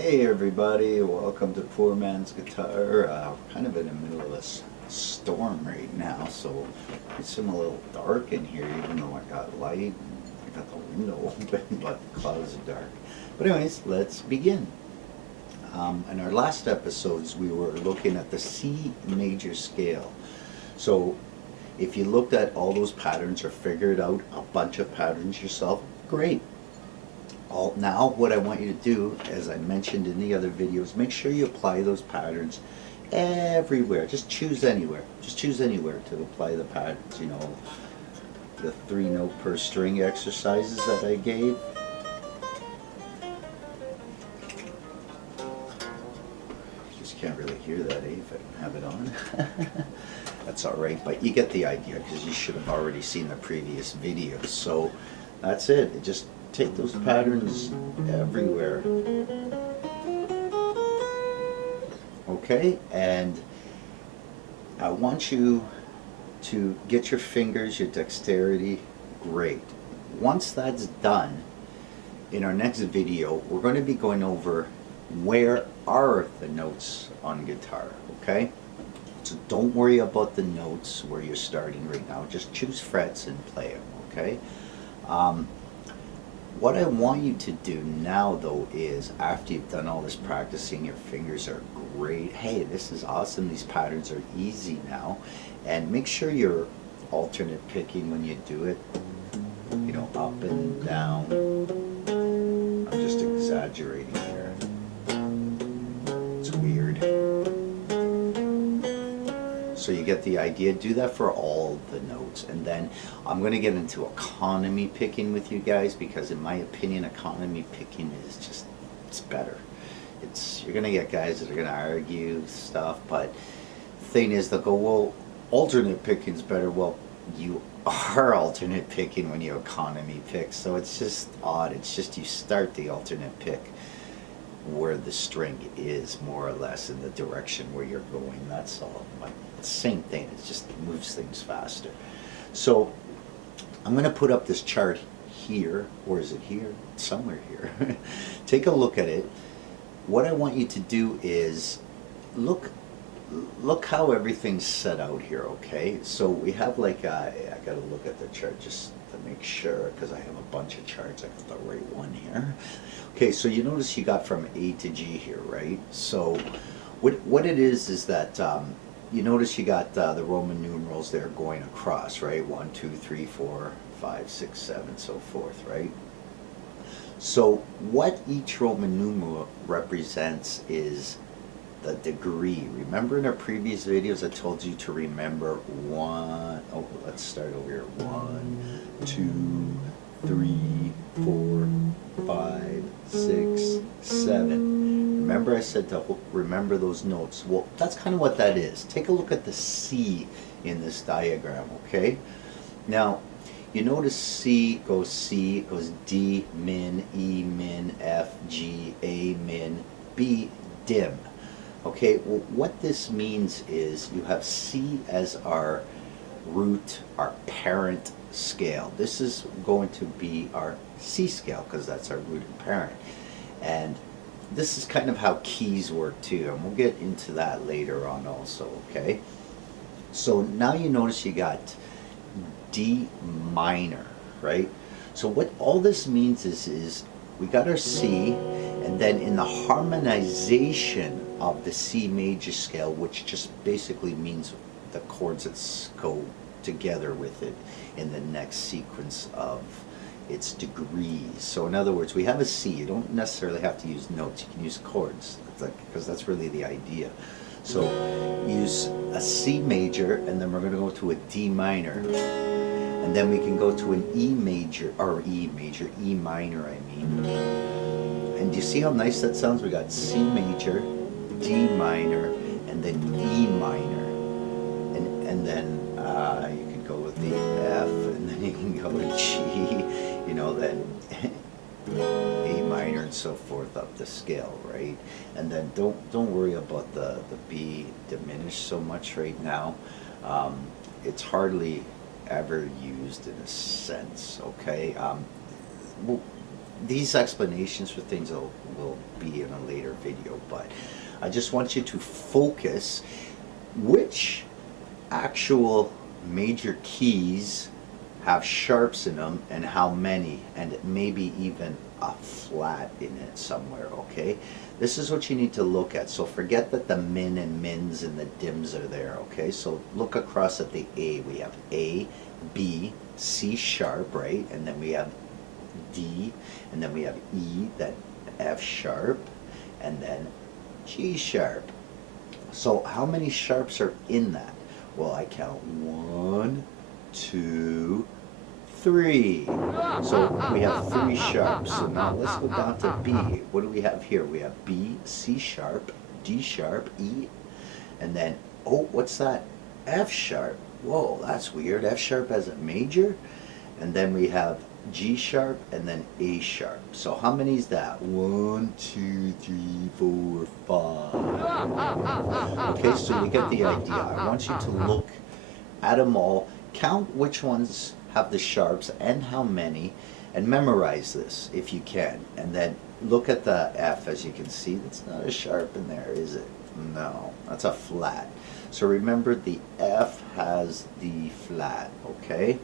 Hey everybody, welcome to Poor Man's Guitar. Kind of in the middle of a storm right now, so it's a little dark in here even though I got light and I got the window open, but the clouds are dark. But anyways, let's begin. In our last episodes we were looking at the C major scale. So if you looked at all those patterns or figured out a bunch of patterns yourself, great. Now what I want you to do, as I mentioned in the other videos, make sure you apply those patterns everywhere. Just choose anywhere. Just choose anywhere to apply the patterns. You know, the 3-note per string exercises that I gave. Just can't really hear that, if I don't have it on. That's alright, but you get the idea because you should have already seen the previous videos. So that's it. Just take those patterns everywhere. Okay, and I want you to get your fingers, your dexterity great. Once that's done, in our next video, we're going to be going over where are the notes on guitar, okay? So don't worry about the notes where you're starting right now. Just choose frets and play them, okay? What I want you to do now, though, is after you've done all this practicing, your fingers are great. Hey, this is awesome. These patterns are easy now. And make sure you're alternate picking when you do it. You know, up and down. I'm just exaggerating here. It's weird. So you get the idea. Do that for all the notes, and then I'm going to get into economy picking with you guys, because in my opinion economy picking is just, it's better. You're going to get guys that are going to argue stuff, but the thing is they'll go, well, alternate picking's better. Well, you are alternate picking when you economy pick, so it's just odd. It's just you start the alternate pick where the string is, more or less in the direction where you're going. That's all. But same thing, it just moves things faster. So I'm going to put up this chart here, or is it here? It's somewhere here. Take a look at it. What I want you to do is look how everything's set out here, okay? So we have like I got to look at the chart just to make sure, because I have a bunch of charts. I got the right one here. Okay, so you notice you got from A to G here, right? So what it is that you notice you got the Roman numerals there going across, right? 1, 2, 3, 4, 5, 6, 7, so forth, right? So what each Roman numeral represents is the degree. Remember in our previous videos I told you to remember one. Oh, let's start over here. 1, 2, 3, 4, 5, 6, 7. Remember I said to remember those notes. Well, that's kind of what that is. Take a look at the C in this diagram, okay? Now, you notice C goes D min, E min, F, G, A min, B dim. Okay, well what this means is you have C as our root, our parent scale. This is going to be our C scale because that's our root and parent. And this is kind of how keys work too, and we'll get into that later on also, okay? So now you notice you got D minor, right? So what all this means is we got our C, and then in the harmonization of the C major scale, which just basically means the chords that go together with it in the next sequence of its degrees. So in other words, we have a C. You don't necessarily have to use notes. You can use chords, because that's really the idea. So use a C major, and then we're going to go to a D minor, and then we can go to an E major, or E minor, I mean. And do you see how nice that sounds? We got C major, D minor, and then E minor, and then you can go with the F, and then you can go to G, you know, then A minor and so forth up the scale, right? And then don't worry about the B diminished so much right now. It's hardly ever used in a sense, okay? Well, these explanations for things will will be in a later video, but I just want you to focus which actual major keys have sharps in them and how many, and maybe even a flat in it somewhere, okay? This is what you need to look at. So forget that the min and mins and the dims are there, okay? So look across at the A. We have A, B, C sharp, right? And then we have D, and then we have E, then F sharp, and then G sharp. So how many sharps are in that? Well, I count 1, 2, 3. So we have 3 sharps. So now let's go down to B. What do we have here? We have B, C sharp, D sharp, E, and then, oh, what's that? F sharp. Whoa, that's weird. F sharp has a major, and then we have G sharp and then A sharp. So how many is that? 1, 2, 3, 4, 5. Okay, so you get the idea. I want you to look at them all, count which ones have the sharps and how many, and memorize this if you can. And then look at the F. As you can see, that's not a sharp in there, is it? No, that's a flat. So remember, the F has the flat, okay?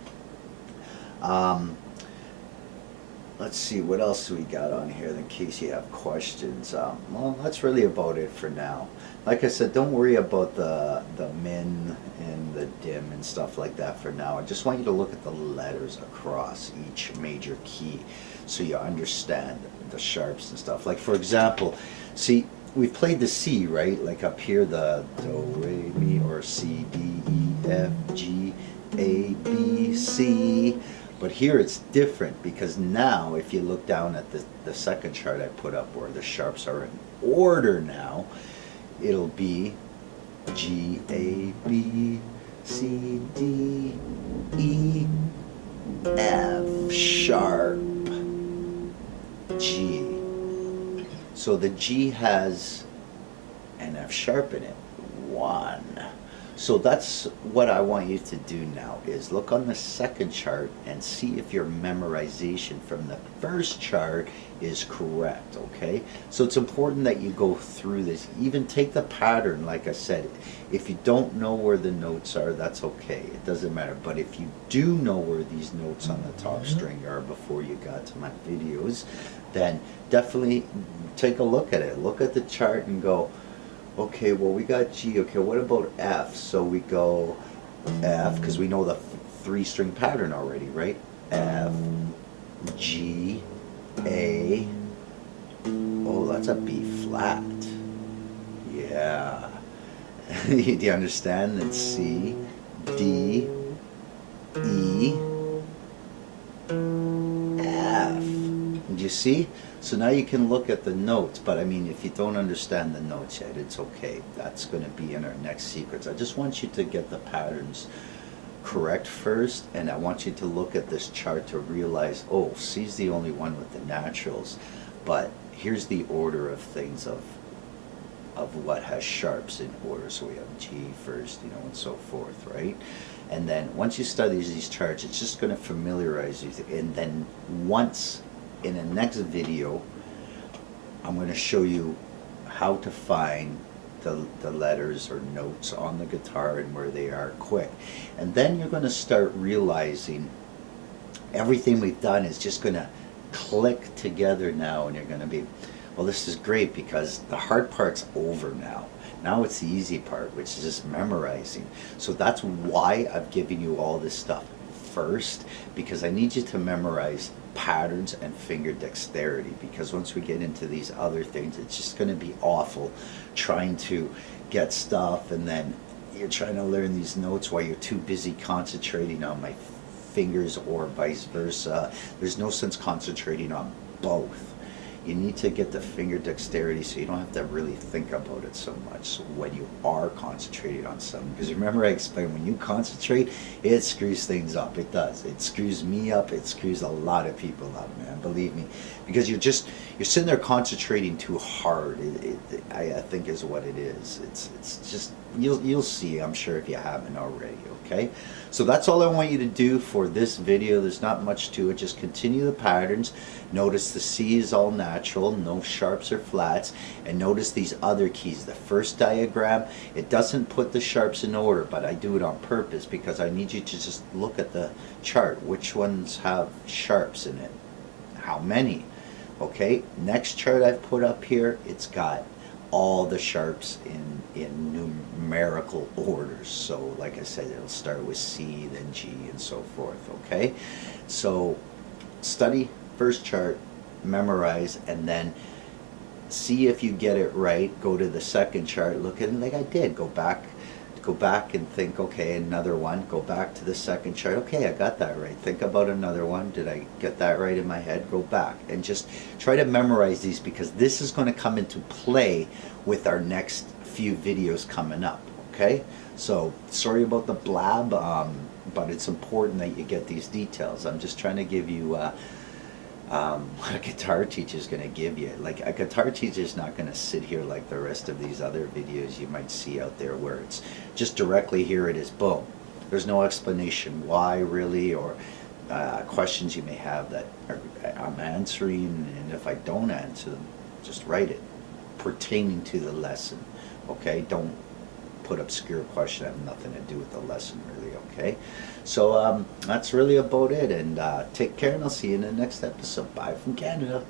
Let's see, what else we got on here in case you have questions. Well, that's really about it for now. Like I said, don't worry about the min and the dim and stuff like that for now. I just want you to look at the letters across each major key so you understand the sharps and stuff. Like, for example, see, we've played the C, right? Like up here, the do, re, mi, or C, D, E, F, G, A, B, C. But here it's different, because now if you look down at the second chart I put up where the sharps are in order now, it'll be G, A, B, C, D, E, F sharp, G. So the G has an F sharp in it, 1. So that's what I want you to do now, is look on the second chart and see if your memorization from the first chart is correct, okay? So it's important that you go through this. Even take the pattern, like I said. If you don't know where the notes are, that's okay. It doesn't matter. But if you do know where these notes on the top string are before you got to my videos, then definitely take a look at it. Look at the chart and go, okay, well, we got G. Okay, what about F? So we go F, because we know the 3-string pattern already, right? F, G, A. Oh, that's a B flat. Yeah. Do you understand? Then C, D, E, F. Do you see? So now you can look at the notes, but I mean, if you don't understand the notes yet, it's okay. That's going to be in our next sequence. I just want you to get the patterns correct first, and I want you to look at this chart to realize, oh, C's the only one with the naturals, but here's the order of things of what has sharps in order. So we have G first, you know, and so forth, right? And then once you study these charts, it's just going to familiarize you, and then once in the next video, I'm going to show you how to find the letters or notes on the guitar and where they are quick. And then you're going to start realizing everything we've done is just going to click together now, and you're going to be, well, this is great because the hard part's over now. Now it's the easy part, which is just memorizing. So that's why I've given you all this stuff first, because I need you to memorize patterns and finger dexterity, because once we get into these other things, it's just going to be awful trying to get stuff, and then you're trying to learn these notes while you're too busy concentrating on my fingers, or vice versa. There's no sense concentrating on both. You need to get the finger dexterity so you don't have to really think about it so much when you are concentrating on something. Because remember I explained, when you concentrate, it screws things up. It does. It screws me up. It screws a lot of people up, man. Believe me. Because you're sitting there concentrating too hard. I think is what it is. It's just, you'll see, I'm sure, if you haven't already. Okay, so that's all I want you to do for this video. There's not much to it. Just continue the patterns. Notice the C is all natural. natural, no sharps or flats. And notice these other keys. The first diagram, it doesn't put the sharps in order, but I do it on purpose because I need you to just look at the chart. Which ones have sharps in it? How many? Okay, next chart I've put up here, it's got all the sharps in numerical orders. So like I said, it'll start with C, then G, and so forth. Okay, so study first chart, memorize, and then see if you get it right. Go to the second chart, look at it like I did. Go back and think, okay, another one. Go back to the second chart. Okay, I got that right. Think about another one. Did I get that right in my head? Go back and just try to memorize these, because this is going to come into play with our next few videos coming up. Okay, so sorry about the blab, but it's important that you get these details. I'm just trying to give you what a guitar teacher is going to give you. Like, a guitar teacher is not going to sit here like the rest of these other videos you might see out there where it's just directly here it is, boom. There's no explanation why, really, or questions you may have that I'm answering, and if I don't answer them, just write it pertaining to the lesson. Okay, don't put obscure question that have nothing to do with the lesson, really. Okay, so that's really about it, and take care, and I'll see you in the next episode. Bye from Canada.